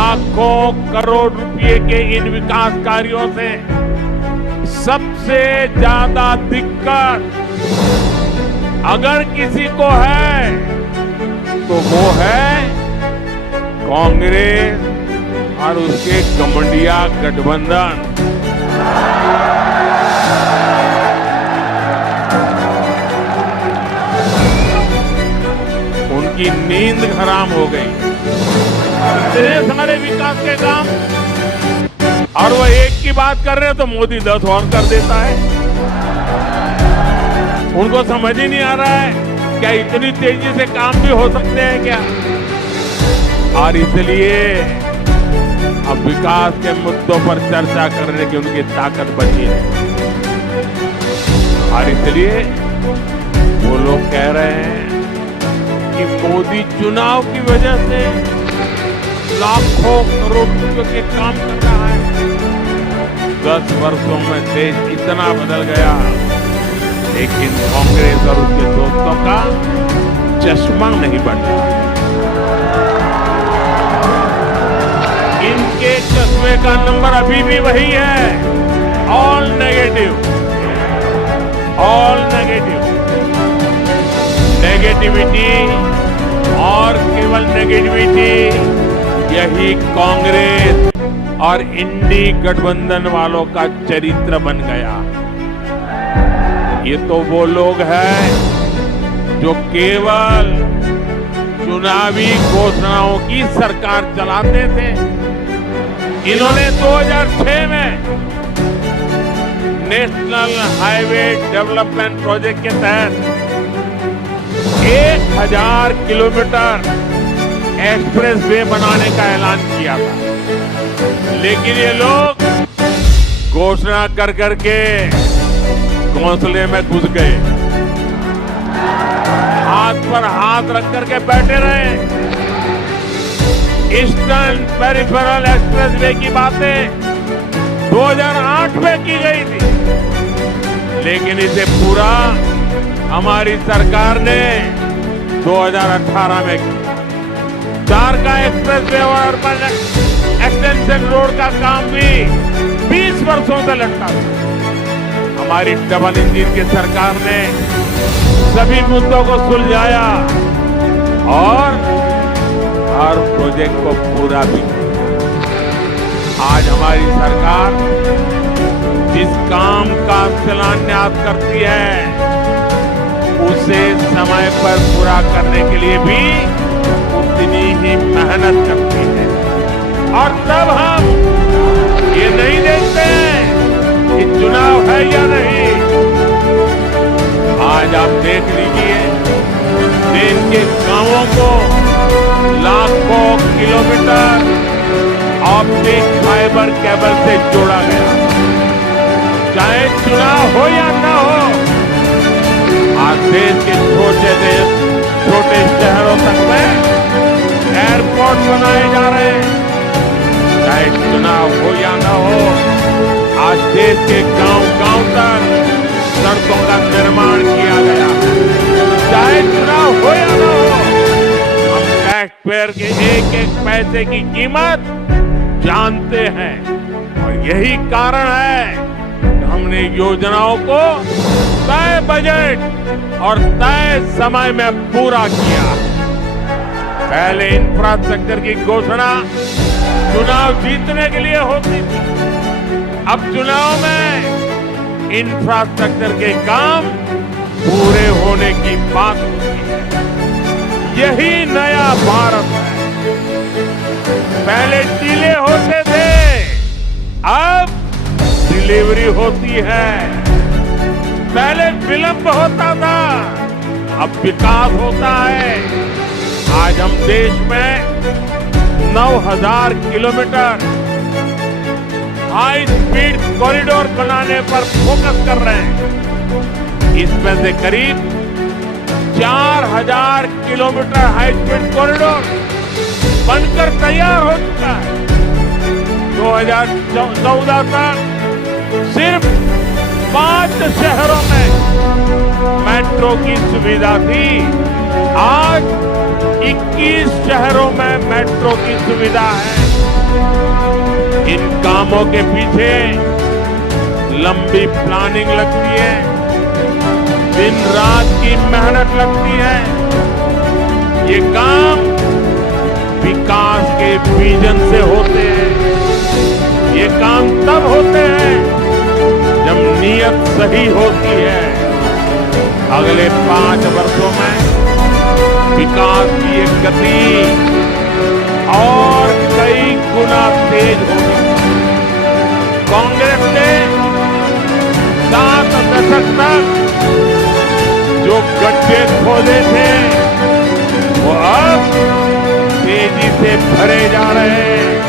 लाखों करोड़ रुपए के इन विकास कार्यों से सबसे ज्यादा दिक्कत अगर किसी को है तो वो है कांग्रेस और उसके गठबंधन गठबंधन। उनकी नींद हराम हो गई। इतने सारे विकास के काम और वो एक की बात कर रहे हैं तो मोदी 10 और कर देता है। उनको समझ ही नहीं आ रहा है क्या इतनी तेजी से काम भी हो सकते हैं क्या। और इसलिए अब विकास के मुद्दों पर चर्चा करने की उनकी ताकत बची है। और इसलिए वो लोग कह रहे हैं कि मोदी चुनाव की वजह से लाखों करोड़ रुपयों के काम कर रहा है। 10 वर्षों में देश इतना बदल गया, लेकिन कांग्रेस और उसके दोस्तों का चश्मा नहीं बदला। इनके चश्मे का नंबर अभी भी वही है, all negative, all negative. Negativity और केवल नेगेटिविटी यही कांग्रेस और इंडी गठबंधन वालों का चरित्र बन गया। ये तो वो लोग हैं जो केवल चुनावी घोषणाओं की सरकार चलाते थे। इन्होंने 2006 में नेशनल हाईवे डेवलपमेंट प्रोजेक्ट के तहत 1000 किलोमीटर एक्सप्रेस वे बनाने का ऐलान किया था। लेकिन ये लोग घोषणा कर करके घोंसले में घुस गए, हाथ पर हाथ रख करके बैठे रहे। ईस्टर्न पेरिफेरल एक्सप्रेस वे की बातें 2008 में की गई थी, लेकिन इसे पूरा हमारी सरकार ने 2018 में किया। द्वारका एक्सप्रेस वे और अर्बन एक्सटेंशन रोड का काम भी 20 वर्षों से लटका था। हमारी डबल इंजन की सरकार ने सभी मुद्दों को सुलझाया और हर प्रोजेक्ट को पूरा भी किया। आज हमारी सरकार जिस काम का शिलान्यास करती है उसे समय पर पूरा करने के लिए भी उतनी ही मेहनत करती है। और तब हम ये नहीं देखते हैं कि चुनाव है या नहीं। आज आप देख लीजिए, देश के गांवों को लाखों किलोमीटर ऑप्टिक फाइबर केबल से जोड़ा गया। चाहे चुनाव हो या ना हो, आज देश के छोटे शहरों तक में एयरपोर्ट बनाए जा रहे हैं। चाहे चुनाव हो या ना हो, आज देश के गांव-गांव तक सड़कों का निर्माण किया गया। चाहे चुनाव हो या ना हो, हम टैक्स पेयर के एक एक पैसे की कीमत जानते हैं और यही कारण है कि हमने योजनाओं को तय बजट और तय समय में पूरा किया। पहले इंफ्रास्ट्रक्चर की घोषणा चुनाव जीतने के लिए होती थी, अब चुनाव में इंफ्रास्ट्रक्चर के काम पूरे होने की बात होती है। यही नया भारत है। पहले डिले होते थे, अब डिलीवरी होती है। पहले विलंब होता था, अब विकास होता है। आज हम देश में 9000 किलोमीटर हाई स्पीड कॉरिडोर बनाने पर फोकस कर रहे हैं। इसमें से करीब 4000 किलोमीटर हाई स्पीड कॉरिडोर बनकर तैयार हो चुका है। 2014 तक सिर्फ 5 शहरों में मेट्रो की सुविधा थी, आज 21 शहरों में मेट्रो की सुविधा है। इन कामों के पीछे लंबी प्लानिंग लगती है, दिन रात की मेहनत लगती है। ये काम विकास के विजन से होते हैं। ये काम तब होते हैं जब नीयत सही होती है। अगले 5 वर्षों में विकास की ये गति और कई गुना तेज होगी। कांग्रेस ने 7 दशक तक जो गड्ढे खोदे थे वो अब तेजी से भरे जा रहे हैं।